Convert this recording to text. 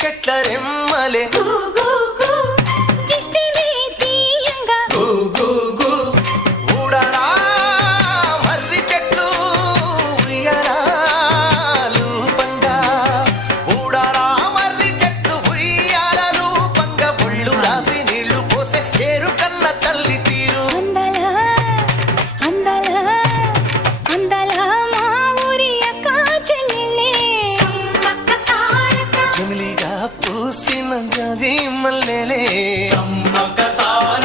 చెట్ల రెమ్మలే ఊడరా మర్రి చెట్లు ఉయ్యాల రూపంగా ఊడరా మర్రి చెట్లు ఉయ్యాల రూపంగా ఒళ్ళు రాసి నీళ్లు పోసే ఏరు కన్న తల్లి తీరు జమిలిగా పూసిన జరి మల్లెలే సమ్మక్క సారక్క